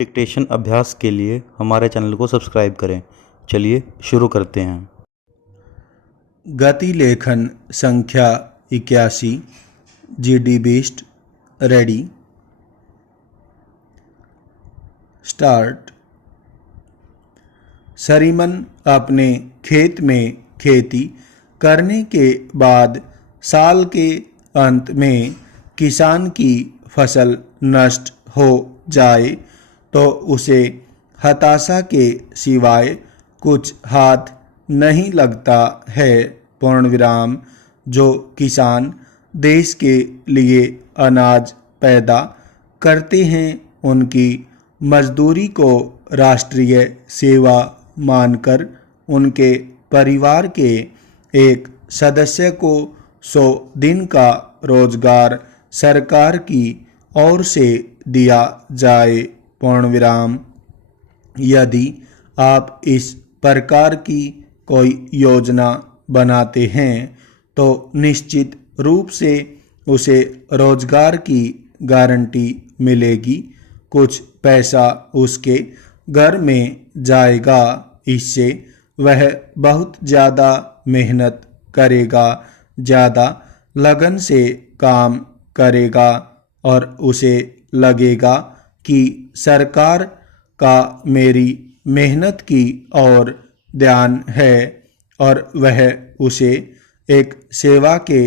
Dictation अभ्यास के लिए हमारे चैनल को सब्सक्राइब करें। चलिए शुरू करते हैं। गति लेखन संख्या 81 GD बीस्ट रेडी स्टार्ट। सरीमन अपने खेत में खेती करने के बाद साल के अंत में किसान की फसल नष्ट हो जाए तो उसे हताशा के सिवाय कुछ हाथ नहीं लगता है। पूर्ण विराम। जो किसान देश के लिए अनाज पैदा करते हैं उनकी मजदूरी को राष्ट्रीय सेवा मानकर उनके परिवार के एक सदस्य को 100 दिन का रोजगार सरकार की ओर से दिया जाए। पूर्ण विराम। यदि आप इस प्रकार की कोई योजना बनाते हैं तो निश्चित रूप से उसे रोजगार की गारंटी मिलेगी। कुछ पैसा उसके घर में जाएगा। इससे वह बहुत ज़्यादा मेहनत करेगा, ज़्यादा लगन से काम करेगा और उसे लगेगा कि सरकार का मेरी मेहनत की ओर ध्यान है और वह उसे एक सेवा के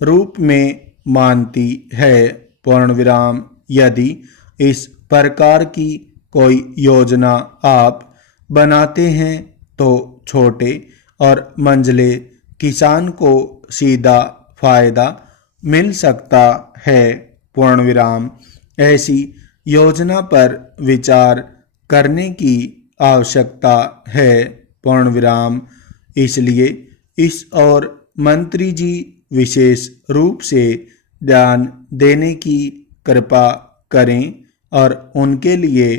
रूप में मानती है। पूर्ण विराम। यदि इस प्रकार की कोई योजना आप बनाते हैं तो छोटे और मंझले किसान को सीधा फायदा मिल सकता है। पूर्ण विराम। ऐसी योजना पर विचार करने की आवश्यकता है। पूर्ण विराम। इसलिए इस और मंत्री जी विशेष रूप से ध्यान देने की कृपा करें और उनके लिए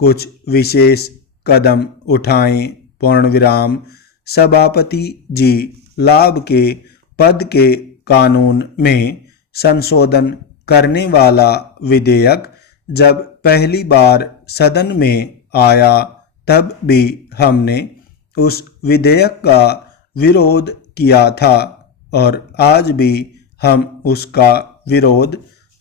कुछ विशेष कदम उठाएं। पूर्ण विराम। सभापति जी लाभ के पद के कानून में संशोधन करने वाला विधेयक जब पहली बार सदन में आया तब भी हमने उस विधेयक का विरोध किया था और आज भी हम उसका विरोध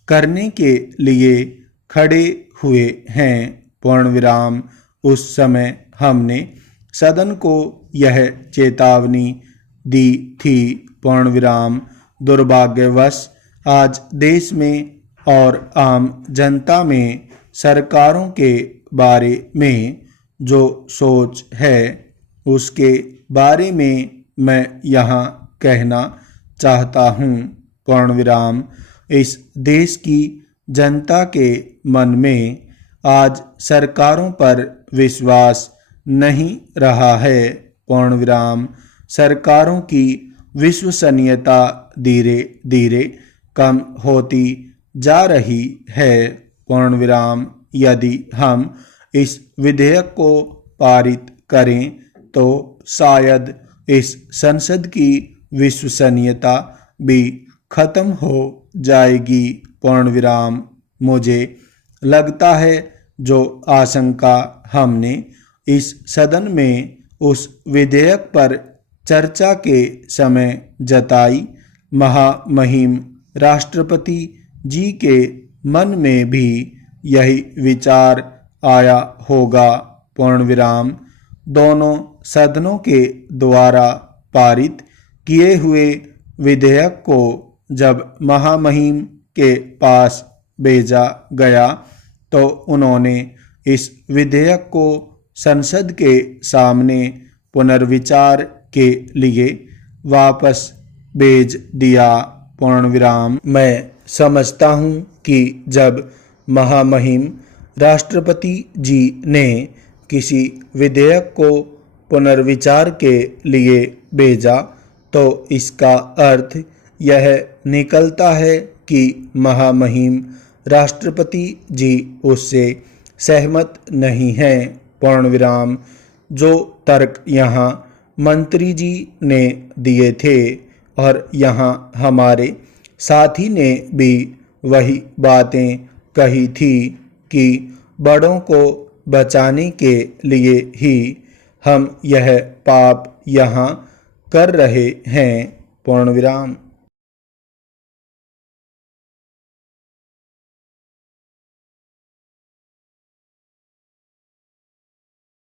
करने के लिए खड़े हुए हैं। पूर्ण विराम। उस समय हमने सदन को यह चेतावनी दी थी। पूर्ण विराम। दुर्भाग्यवश आज देश में और आम जनता में सरकारों के बारे में जो सोच है उसके बारे में मैं यहाँ कहना चाहता हूँ। पूर्ण विराम। इस देश की जनता के मन में आज सरकारों पर विश्वास नहीं रहा है। पूर्ण विराम। सरकारों की विश्वसनीयता धीरे धीरे कम होती जा रही है। पूर्ण विराम। यदि हम इस विधेयक को पारित करें तो शायद इस संसद की विश्वसनीयता भी खत्म हो जाएगी। पूर्ण विराम। मुझे लगता है जो आशंका हमने इस सदन में उस विधेयक पर चर्चा के समय जताई, महामहिम राष्ट्रपति जी के मन में भी यही विचार आया होगा। पूर्ण विराम। दोनों सदनों के द्वारा पारित किए हुए विधेयक को जब महामहिम के पास भेजा गया तो उन्होंने इस विधेयक को संसद के सामने पुनर्विचार के लिए वापस भेज दिया। पूर्ण विराम। मैं समझता हूँ कि जब महामहिम राष्ट्रपति जी ने किसी विधेयक को पुनर्विचार के लिए भेजा तो इसका अर्थ यह निकलता है कि महामहिम राष्ट्रपति जी उससे सहमत नहीं हैं। पूर्ण विराम। जो तर्क यहाँ मंत्री जी ने दिए थे और यहाँ हमारे साथी ने भी वही बातें कही थी कि बड़ों को बचाने के लिए ही हम यह पाप यहाँ कर रहे हैं। पूर्ण विराम।